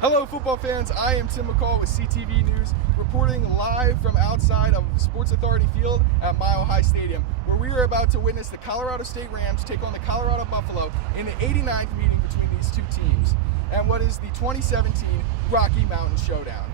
Hello football fans, I am Tim McCall with CTV News, reporting live from outside of Sports Authority Field at Mile High Stadium, where we are about to witness the Colorado State Rams take on the Colorado Buffalo in the 89th meeting between these two teams, and what is the 2017 Rocky Mountain Showdown.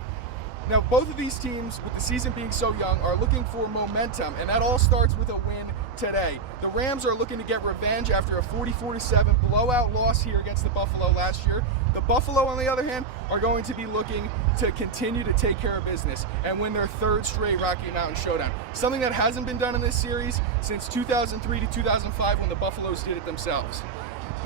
Now, both of these teams, with the season being so young, are looking for momentum, and that all starts with a win today. The Rams are looking to get revenge after a 44-7 blowout loss here against the Buffalo last year. The Buffalo, on the other hand, are going to be looking to continue to take care of business and win their third straight Rocky Mountain Showdown, something that hasn't been done in this series since 2003 to 2005 when the Buffaloes did it themselves.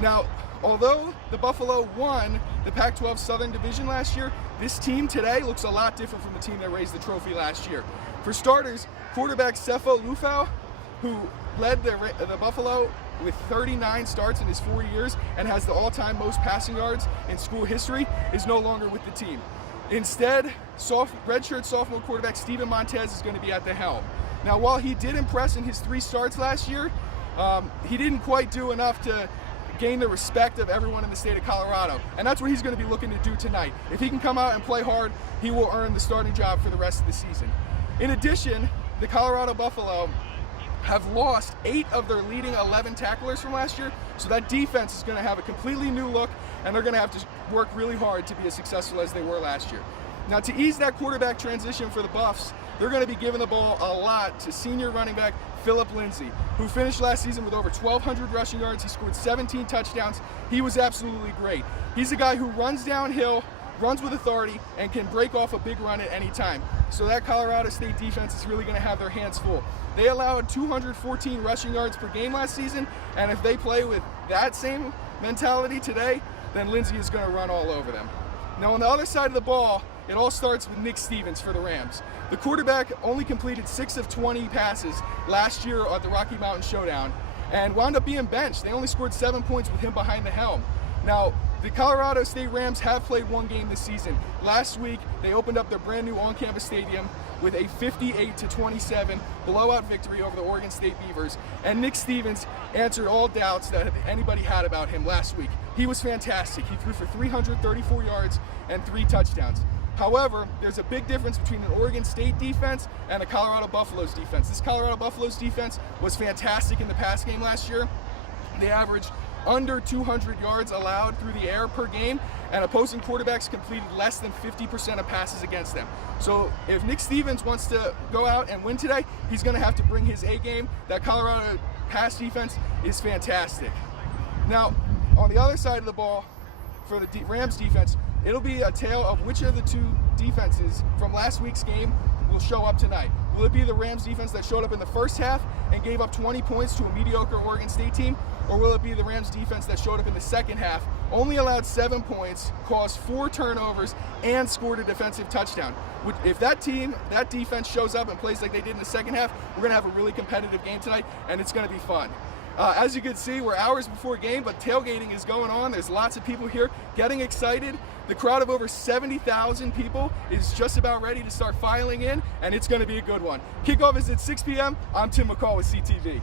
Now, although the Buffalo won the Pac-12 Southern Division last year, this team today looks a lot different from the team that raised the trophy last year. For starters, quarterback Sefo Liufau, who led the Buffalo with 39 starts in his 4 years and has the all-time most passing yards in school history, is no longer with the team. Instead, redshirt sophomore quarterback Steven Montez is going to be at the helm. Now, while he did impress in his 3 starts last year, he didn't quite do enough to gain the respect of everyone in the state of Colorado, and that's what he's going to be looking to do tonight. If he can come out and play hard, he will earn the starting job for the rest of the season. In addition, the Colorado Buffalo have lost 8 of their leading 11 tacklers from last year, so that defense is going to have a completely new look, and they're going to have to work really hard to be as successful as they were last year. Now, to ease that quarterback transition for the Buffs, they're going to be giving the ball a lot to senior running back Phillip Lindsay, who finished last season with over 1,200 rushing yards. He scored 17 touchdowns. He was absolutely great. He's a guy who runs downhill, runs with authority, and can break off a big run at any time. So that Colorado State defense is really going to have their hands full. They allowed 214 rushing yards per game last season, and if they play with that same mentality today, then Lindsay is going to run all over them. Now, on the other side of the ball, it all starts with Nick Stevens for the Rams. The quarterback only completed 6 of 20 passes last year at the Rocky Mountain Showdown and wound up being benched. They only scored 7 points with him behind the helm. Now, the Colorado State Rams have played one game this season. Last week, they opened up their brand new on-campus stadium with a 58-27 blowout victory over the Oregon State Beavers, and Nick Stevens answered all doubts that anybody had about him last week. He was fantastic. He threw for 334 yards and 3 touchdowns. However, there's a big difference between an Oregon State defense and a Colorado Buffaloes defense. This Colorado Buffaloes defense was fantastic in the pass game last year. They averaged under 200 yards allowed through the air per game, and opposing quarterbacks completed less than 50% of passes against them. So if Nick Stevens wants to go out and win today, he's going to have to bring his A game. That Colorado pass defense is fantastic. Now, on the other side of the ball, for the Rams defense, it'll be a tale of which of the two defenses from last week's game will show up tonight. Will it be the Rams defense that showed up in the first half and gave up 20 points to a mediocre Oregon State team? Or will it be the Rams defense that showed up in the second half, only allowed 7 points, caused 4 turnovers, and scored a defensive touchdown? If that defense shows up and plays like they did in the second half, we're going to have a really competitive game tonight, and it's going to be fun. As you can see, we're hours before game, but tailgating is going on. There's lots of people here getting excited. The crowd of over 70,000 people is just about ready to start filing in, and it's going to be a good one. Kickoff is at 6 p.m. I'm Tim McCall with CTV.